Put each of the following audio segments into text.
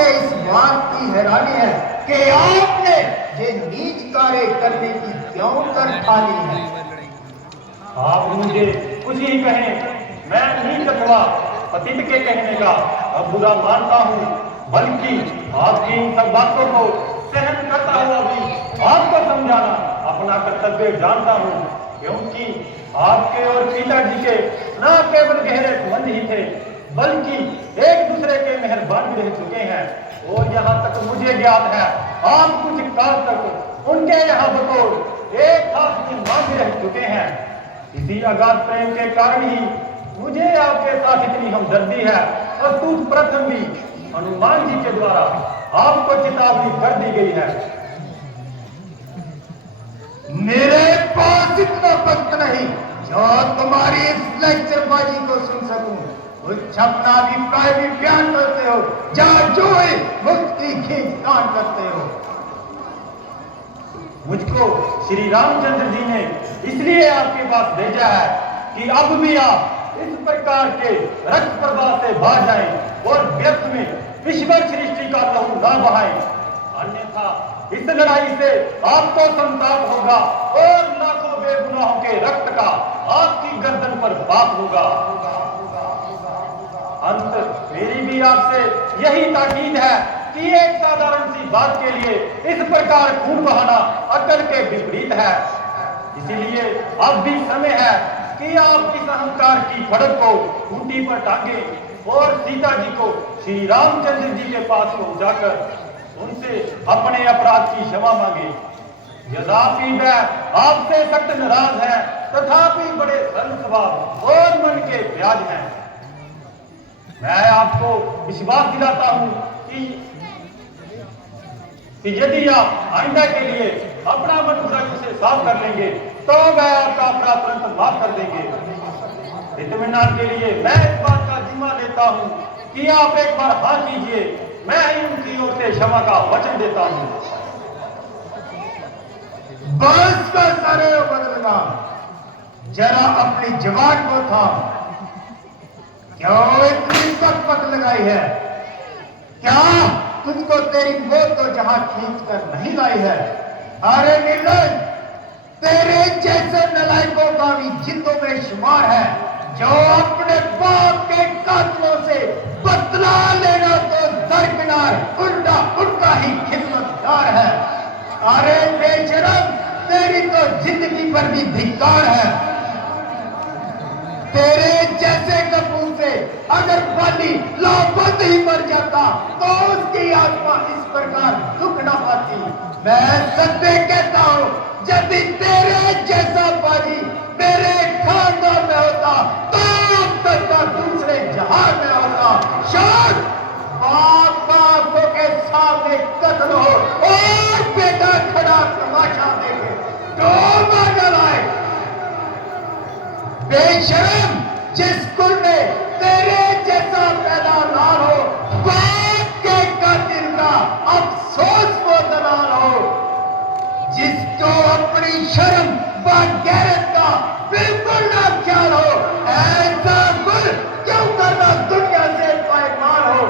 मुझे इस बात की हैरानी है कि आपने ये नीच कार्य करने की क्यों कर ठानी है। आप मुझे कुछ ही कहें, मैं नीच अथवा पतित के कहने का अब बुरा मानता हूँ, बल्कि आपकी इन सब बातों को सहन करता हुआ भी आपको समझाना अपना कर्तव्य जानता हूँ, क्योंकि आपके और पिताजी के न केवल गहरे संबंध ही थे, बल्कि एक दूसरे के मेहरबान भी रह चुके हैं। और यहाँ तक मुझे ज्ञात है आप कुछ काल तक उनके यहाँ बतौर एक खास मेहमान भी रह चुके हैं। इसी अगाध प्रेम के कारण ही मुझे आपके साथ इतनी हमदर्दी है और तुझ प्रथम भी हनुमान जी के द्वारा आपको चेतावनी कर दी गई है। मेरे पास इतना वक्त नहीं जो तुम्हारी इस लेक्चरबाजी को सुन सकूं। कुछ अपना अभिप्राय भी बयान करते हो, जहां जो मुक्त की खींचतान करते हो। मुझको श्री रामचंद्र जी ने इसलिए आपके पास भेजा है कि अब भी आप इस प्रकार के रक्त प्रवाह से बाहर जाएं और व्यर्थ में ईश्वर सृष्टि का लहू न बहाएं, अन्यथा इस लड़ाई से आपको संताप होगा और लाखों बेगुनाहों के रक्त का आपकी गर्दन पर पाप होगा। अंत मेरी भी आपसे यही ताकीद है कि एक साधारण सी बात के लिए इस प्रकार खून बहाना अकल के विपरीत है। इसीलिए अब भी समय है कि आप इस अहंकार की फड़क को खूंटी पर टांगे और सीता जी को श्री रामचंद्र जी के पास पहुंचाकर उनसे अपने अपराध की क्षमा मांगे। यद्यपि वह आपसे सख्त नाराज है, तथापि बड़े सरल स्वभाव और मन के प्याज हैं। मैं आपको विश्वास दिलाता हूं कि यदि आप आइंदा के लिए अपना मन बुराइयों से साफ कर लेंगे तो वह आपका अपराध तुरंत माफ कर देंगे। इत्मीनान के लिए मैं इस बात का जिम्मा लेता हूं कि आप एक बार हाँ कीजिए, मैं ही उनकी ओर से क्षमा का वचन देता हूं। बस का सारे बदलना, जरा अपनी जवान को थाम। क्यों इतनी पकपक लगाई है? क्या तुझको तेरी मौत तो जहां खींच कर नहीं लाई है? अरे निर्लज, तेरे जैसे नलायकों का भी जिंदों में शुमार है जो अपने बाप के कातलों से बदला लेना तो दरकिनार उल्टा उनका ही खिदमतगार है। अरे बेशरम, तेरी तो जिंदगी पर भी धिक्कार है। तेरे जैसे कपूर से अगर बाली लापत ही मर जाता तो उसकी आत्मा इस प्रकार दुख न पाती। मैं सत्य कहता हूं, यदि तेरे जैसा बाली मेरे खानदान में होता तो अब तक का दूसरे जहां में होता। शायद बाप आंखों के सामने कत्ल हो और बेटा खड़ा तमाशा देखे तो मर आए। बेशरम, जिस कुल ने तेरे जैसा पैदा ना हो, बाप के कातिल का अफसोस वो दलाल हो। जिसको अपनी शर्म व गैरत का बिल्कुल ना ख्याल हो, ऐसा कुल क्यों करना दुनिया से पायमाल हो।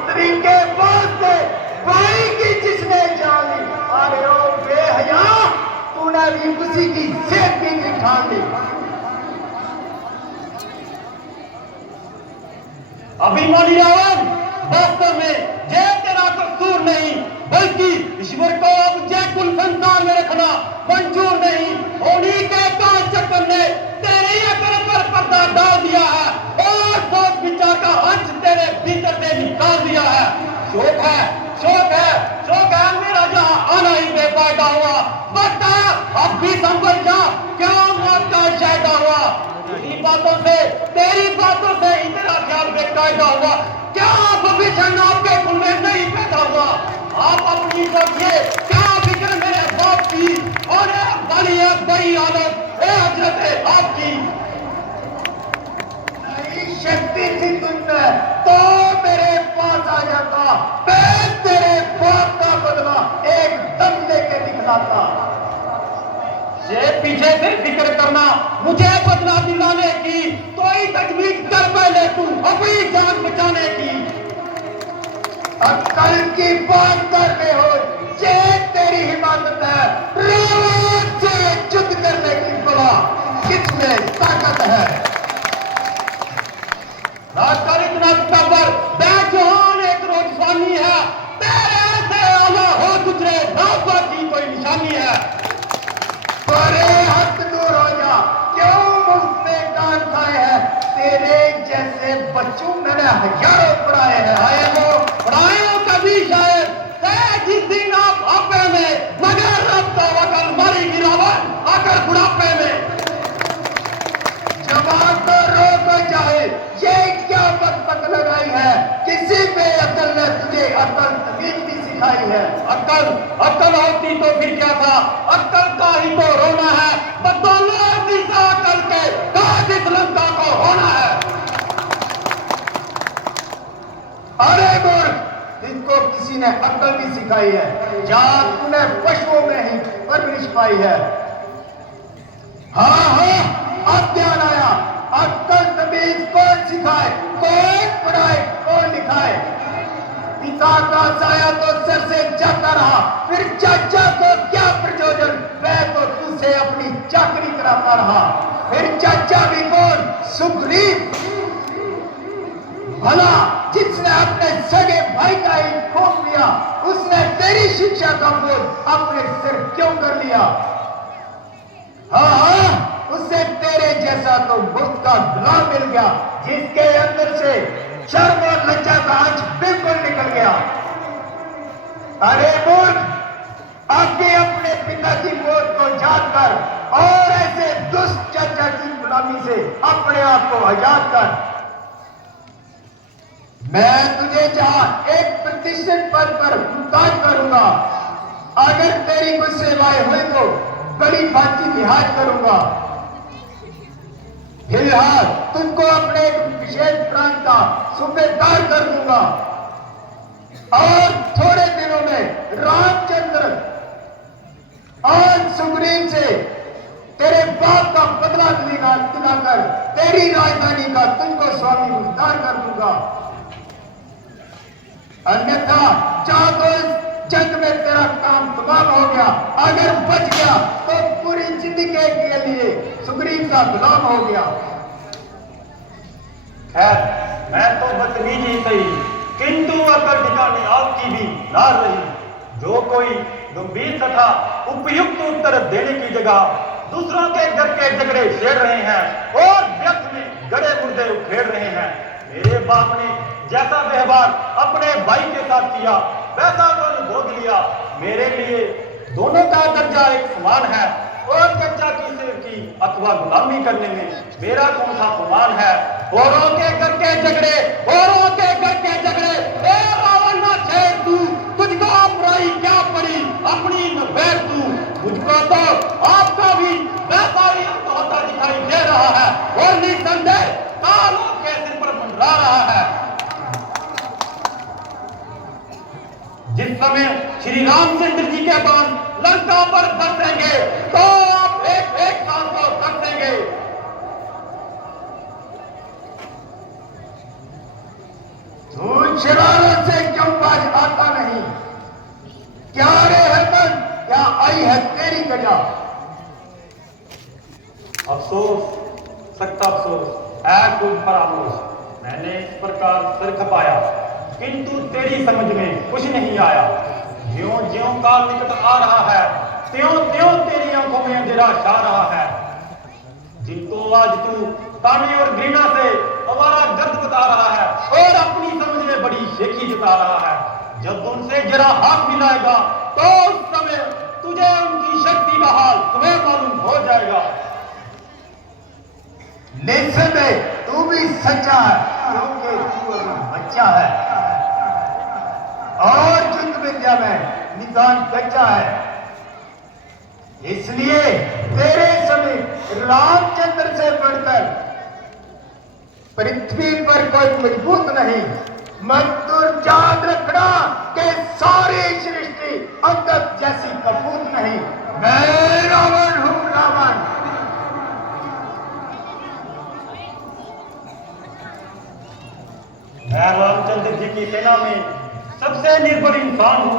स्त्री के वास्ते भाई की जिसने जान ली, अरे ओ बेहया, तूने भी उसी की सेहत की ठान ली। अभिमानी रावण, वास्तव में जय तेरा कसूर नहीं, बल्कि ईश्वर को अब जय कुल संसार में रखना मंजूर नहीं। उन्हीं के काल चक्कर ने तेरे अकल पर पर्दा डाल दिया है और सोच विचार का अंश तेरे भीतर से निकाल दिया है। शोक है, शोक है, शोक है मेरा जहां आना ही बेफायदा हुआ। बता अब भी संभल जा, क्या मौत का शायदा हुआ। तेरी बातों से ही तेरा ख्याल बेकायदा हुआ। क्या आप विचरण आपके कुल में नहीं पैदा हुआ? आप अपनी सोचिए, क्या विचरण मेरे बाप की और बड़ी आदत हजरत आपकी शक्ति थी तुमने तो मेरे पास आ जाता, मैं तेरे बाप का बदला एक दम लेके दिखलाता। ये पीछे से फिक्र करना मुझे बदला दिलाने की कोई तजवीज कर पहले तू अपनी जान बचाने की। अक्ल की बात करते हो, ये तेरी हिम्मत है रावण से युद्ध करने की बला किसमें ताकत है? राजकर इतना तबर बेजुहान एक रोज स्वामी है, तेरे से आला हो गुजरे बाबा की कोई निशानी है। बड़े हद दूर हो जा, क्यों मुफ्त में कान खाए हैं? तेरे जैसे बच्चों मैंने हजारों पढ़ाए हैं। आए वो पढ़ाए हो कभी शायद जिस दिन आप आपे में मगर रब का वकल मारी गिरावन आकर बुढ़ापे में। जवान को रोक जाए, ये क्या बकबक लगाई है? किसी बेअक्ल ने तुझे अकल तमीज भी सिखाई है? अक्कल अक्कल होती तो फिर क्या था, अक्कल का ही तो रोना है, बदौलत इस अक्कल के काज इस लंका को होना है। अरे मूर्ख, इनको किसी ने अक्ल भी सिखाई है? या तूने पशुओं में ही परवरिश पाई है? हाँ हाँ, अब ध्यान आया। अक्ल तमीज कौन सिखाए, कौन पढ़ाए, कौन लिखाए? पिता का साया तो सर से जाता रहा, फिर चाचा को क्या प्रयोजन? मैं तो तुझसे अपनी चाकरी कराता रहा। फिर चाचा भी कौन? सुग्रीव। भला जिसने अपने सगे भाई का ही खोप लिया, उसने तेरी शिक्षा का बोझ अपने सिर क्यों कर लिया? हाँ हाँ, उससे तेरे जैसा तो बुत का गुलाम मिल गया, जिसके अंदर से शर्म और लज्जा का अंश बिल्कुल निकल गया। अरे मूर्ख, आगे अपने पिता की मौत को याद कर और ऐसे दुष्ट चाचा की गुलामी से अपने आप को आजाद कर। मैं तुझे जहां एक प्रतिष्ठित पद पर मुमताज करूंगा, अगर तेरी कुछ सेवाएं हुई तो बड़ी भांति लिहाज करूंगा। फिलहाल तुमको अपने एक विशेष प्रांत का सूबेदार कर दूंगा और थोड़े दिनों में रामचंद्र और सुग्रीव से तेरे बाप का बदला दिलाकर तेरी राजधानी का तुमको स्वामी मुख्तार कर दूंगा। अन्यथा चाह तो इस जंग में तेरा काम तमाम हो गया, अगर बच गया तो पूरी जिंदगी के लिए सुग्रीव का गुलाम हो गया। खैर, मैं तो बदतमीज ही सही, किंतु अकल ठिकाने आपकी भी ना रही। जो कोई गंभीर तथा उपयुक्त उत्तर देने की जगह दूसरों के घर के झगड़े छेड़ रहे हैं और व्यर्थ में गड़े मुर्दे उखेड़ रहे हैं। मेरे बाप ने जैसा व्यवहार अपने भाई के साथ किया, वैसा फल भोग लिया। मेरे लिए दोनों का दर्जा एक समान है और चचा की सेव की अथवा गुलामी करने में मेरा कौन सा अपमान है? औरों के घर के झगड़े, औरों के घर के झगड़े, ए रावण ना छेड़ तू, तुझको बुराई क्या पड़ी, अपनी न बैठ तू। मुझको तो आपका भी वैसा ही अंत होता दिखाई दे रहा है और निसंदेह कालों के सिर पर मंडरा रहा है। जिस समय श्री रामचंद्र जी के बाण लंका पर बरसेंगे तो आप एक एक साल को कर देंगे। तू शरारत से क्यों बाज आता नहीं? क्या रे हरमन, क्या आई है तेरी गजा? अफसोस, सख्त अफसोस है कुछ फरामोश। मैंने इस प्रकार सिर खपाया, किंतु तेरी समझ में कुछ नहीं आया। ज्यों ज्यों काल निकट आ रहा है, त्यों त्यों तेरी आंखों में अंधेरा छा रहा है। जिनको आज तू ताने और घृणा से हमारा गर्द बता रहा है और अपनी समझ में बड़ी शेखी जता रहा है, जब उनसे जरा हाथ मिलाएगा तो उस समय तुझे उनकी शक्ति का हाल तुम्हें मालूम हो जाएगा। निस्संदेह तू भी सच्चा है, क्योंकि तू अभी बच्चा है और युद्ध विद्या में निदान कच्चा है। इसलिए तेरे समीप रामचंद्र से बढ़कर पृथ्वी पर कोई मजबूत नहीं। मंतुर याद रखना कि सारी सृष्टि अंगद जैसी कपूत नहीं। मैं रावण हूं, रावण। मैं रामचंद्र जी की सेना में सबसे सबसे निर्बल इंसान हूँ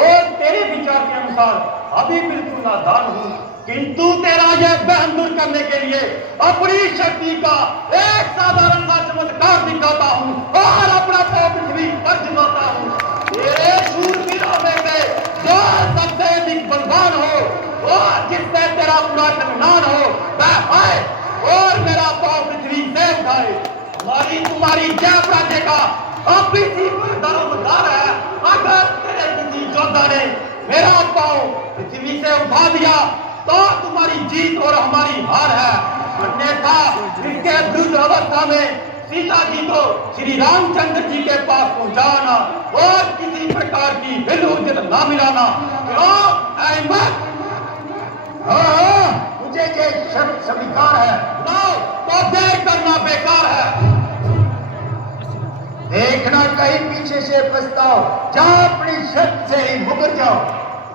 और तेरे विचार के अनुसार अभी बिल्कुल नादान हूँ, किंतु तेरा यह वहम दूर करने के लिए अपनी शक्ति का एक साधारण सा चमत्कार दिखाता हूँ और अपना पाँव पृथ्वी पर जमाता हूँ। तेरे शूरवीरों में से जो सबसे अधिक बलवान हो और जिससे तेरा पूरा सम्मान हो वह आए और मेरा पाँव पृथ्वी से उठाए। हमारी तुम्हारी जय प्रार्थना का अपनी सीट पर दारोमदार है। अगर तेरे किसी योद्धा ने मेरा पाँव पृथ्वी से उठा दिया तो तुम्हारी जीत और हमारी हार है, अन्यथा इसके विरुद्ध अवस्था में सीता जी को श्री रामचंद्र जी के पास पहुंचाना और किसी प्रकार की विलुप्त न मिलाना। अहमद, मुझे ये शर्त स्वीकार है। तो देर करना बेकार है। देखना कहीं पीछे से पछताओ, जा अपनी शर्त से ही मुकर जाओ।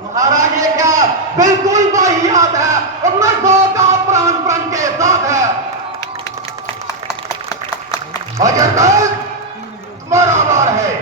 महाराज ये क्या बिल्कुल वाहियात है और मर्दों का प्राण प्राण के साथ है। बजरंग, तुम्हारा वार है।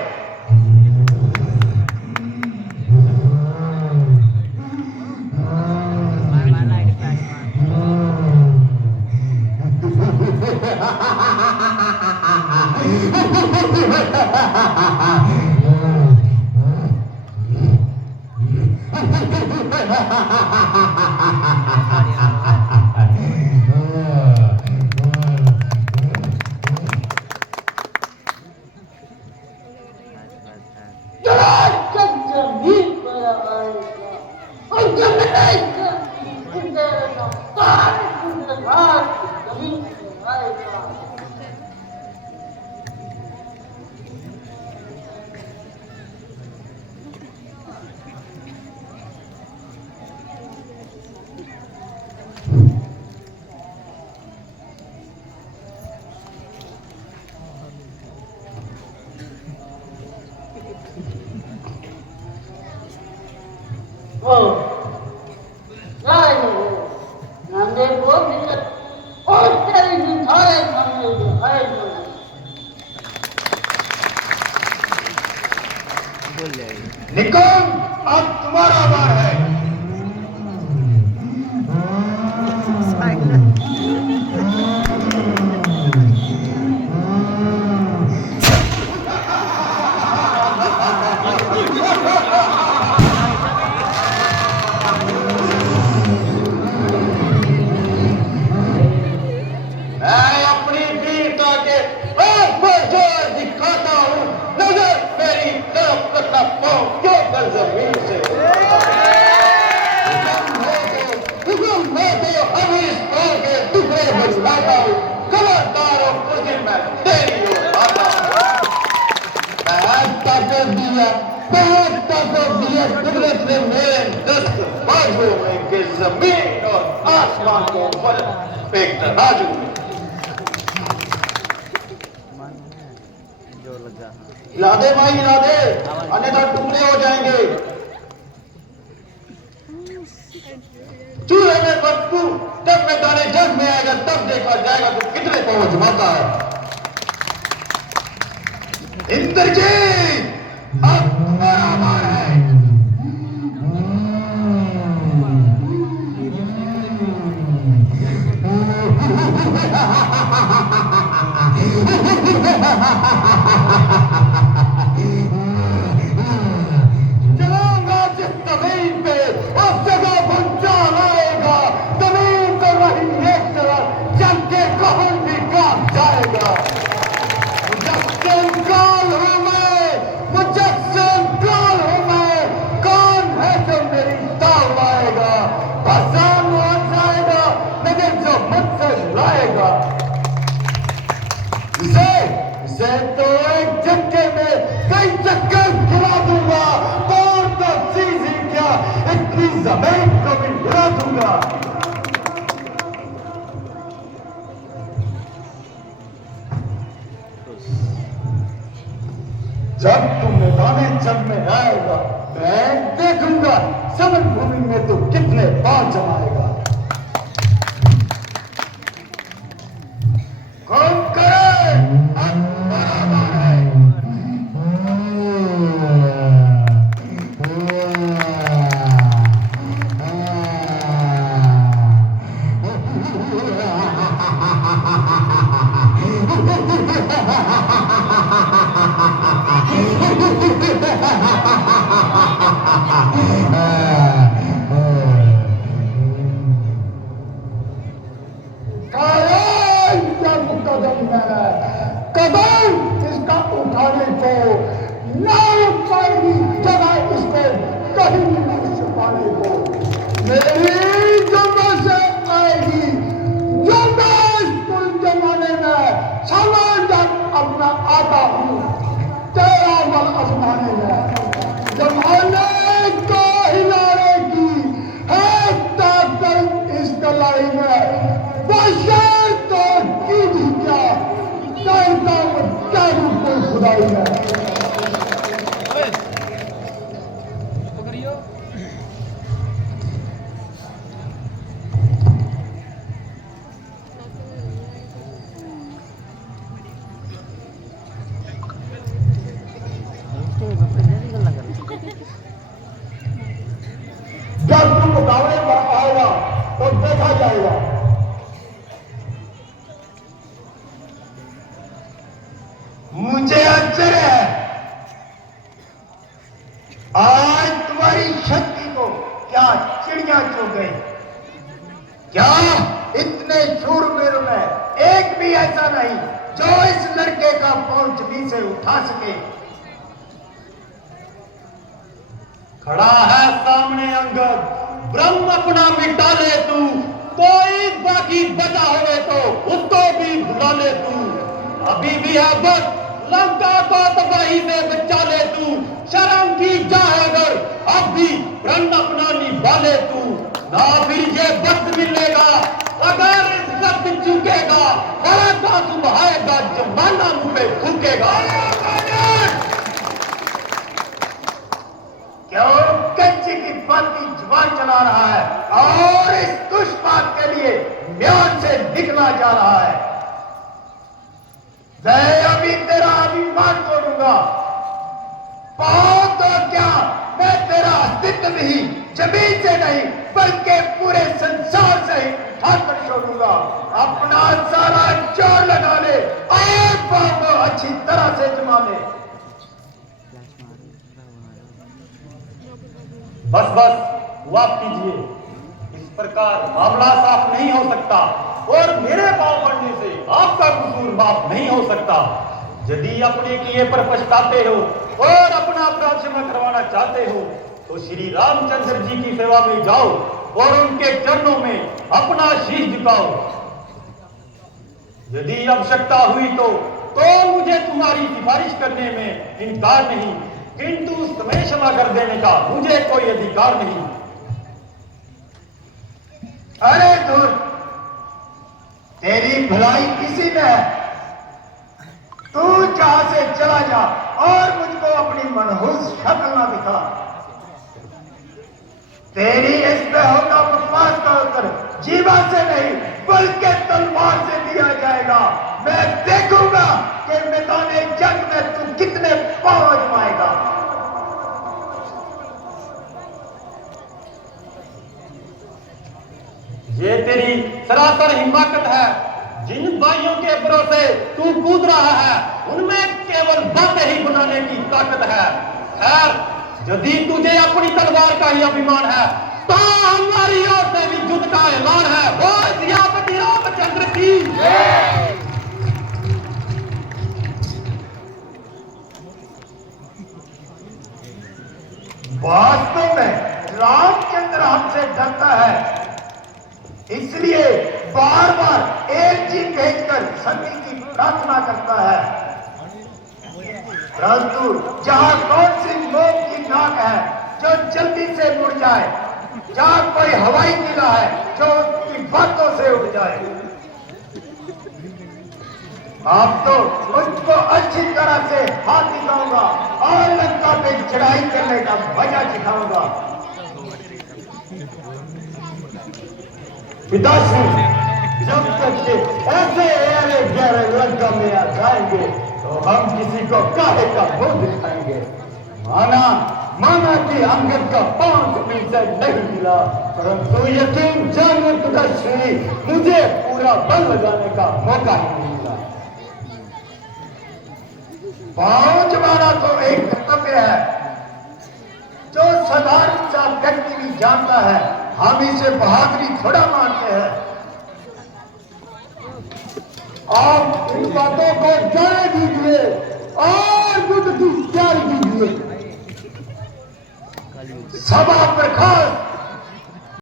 निकम, अब तुम्हारा वार है। मैं अपनी वीरता के ऊपर जोर दिखाता हूँ। नजर मेरी तरफ करना पाऊँ क्यों कर जमीन से अभी इस पाँव के टुकड़े बचलाता हूँ। खबरदार हो उस दिन मैं तेरी ओर आता हूँ। बहुत ताकत दिया कुदरत ने मेरे दस्त बाजुओं में के जमीन और आसमान को ऊपर फेंक तराजू में। हिला दे भाई, हिला दे, अन्यथा टुकड़े हो जाएंगे। चूल्हे में बदबू जब मैदाने जंग में आएगा तब देखा जाएगा तो कितने पहुंच माता है। इंद्रजीत, अब तुम्हारा वार है। चलाऊंगा जिस जमीन पे उस जगह भूचाल आएगा। जमीन तो रही एक तरफ, जम के कौन भी काम जाएगा। मुजस्सिम काल हूं मैं, मुजस्सिम काल हूं मैं। कौन है जो मेरी दाव लाएगा? आसान हो जाएगा लेकिन जो मुझसे लाएगा इसे तो एक झटके में कई चक्कर खिला दूंगा। कौन तो चीज ही क्या, इतनी जमीन को भी हिला दूंगा। जब तुम मैदाने जंग में आएगा मैं देखूंगा समर भूमि में तू कितने पांव जमाएगा। कौन करे, अब तुम्हारा वार है। जमाने को हिलाने की है ताकत इस कलाई में। बशर तो की भी क्या करता क्या रूप में खुदाई है। जब तुम मुकाबले में आएगा तो देखा जाएगा। मुझे आश्चर्य है आज तुम्हारी शक्ति को क्या चिड़िया चुग गई। क्या इतने शूरवीरों में एक भी ऐसा नहीं जो इस लड़के का पांव जमीन से उठा सके। खड़ा है सामने अंगद, ब्रह्म अपना मिटा ले तू, कोई बाकी बचा हुए तो उसको भी भुला ले तू। अभी भी है वक्त, लंका को तबाही से बचा ले तू, शर्म की जाए अगर अब भी प्रण अपना निभा ले तू। ना फिर ये वक्त मिलेगा अगर इज्जत चुकेगा, का सुबहाएगा जमाना मुंह पे थूकेगा। क्यों कच्ची की बाती जुबान चला रहा है और इस दुष्पात के लिए म्यान से निकला जा रहा है। मैं अभी तेरा अभिमान तोड़ूंगा। पाओ तो क्या मैं तेरा अस्तित्व नहीं, जमीन से नहीं बल्कि पूरे संसार से ही उठाकर छोड़ूंगा। अपना सारा जोर लगा ले और पाओ को अच्छी तरह से जमा ले। बस बस माफ कीजिए, इस प्रकार मामला साफ नहीं हो सकता और मेरे पांव पड़ने से आपका कसूर माफ नहीं हो सकता। यदि अपने किए पर पछताते हो और अपना अपराध क्षमा करवाना चाहते हो तो श्री रामचंद्र जी की सेवा में जाओ और उनके चरणों में अपना शीश झुकाओ। यदि आवश्यकता हुई तो मुझे तुम्हारी सिफारिश करने में इनकार नहीं, किंतु तुम्हें क्षमा कर देने का मुझे कोई अधिकार नहीं। अरे दूर, तेरी भलाई किसी में है। तू जहां से चला जा और मुझको अपनी मनहूस शक्ल ना दिखा। तेरी इस बेहो का उपवास का उत्तर जीवा से नहीं बल्कि तलवार से दिया जाएगा। मैं देखूंगा कि मैदाने जंग में तू कितने पांव आजमाएगा। ये तेरी सरासर हिमाकत है। जिन भाइयों के भरोसे तू कूद रहा है उनमें केवल बातें ही बनाने की ताकत है। खैर, यदि तुझे अपनी तलवार का ही अभिमान है तो हमारी ओर से भी युद्ध का ऐलान है। बोल सियापति रामचंद्र की। वास्तव में रामचंद्र हमसे डरता है, इसलिए बार बार एक जी भेजकर संधि की प्रार्थना करता है। परंतु जहां कौन सी मोम की नाक है जो जल्दी से मुड़ जाए, जहां कोई हवाई किला है जो उसकी बातों से उड़ जाए। आप तो मुझको अच्छी तरह से हाथ दिखाऊंगा और लंका पे चढ़ाई करने का मजा सिखाऊंगा। पिताश्री, जब तक के ऐसे ऐरे गहरे लंका में आ जाएंगे तो हम किसी को काहे का मुंह दिखाएंगे। माना कि अंगद का पांव जमीन से नहीं मिला, परंतु यकीन जानो पिताश्री, मुझे पूरा बल लगाने का मौका ही नहीं मिला। पांव जमाना तो एक कर्तव्य है जो साधारण सा व्यक्ति भी जानता है। हम इसे बहादुरी थोड़ा मानते हैं। आप इन बातों को जाने दीजिए और युद्ध की तैयारी कीजिए। सभा प्रकाश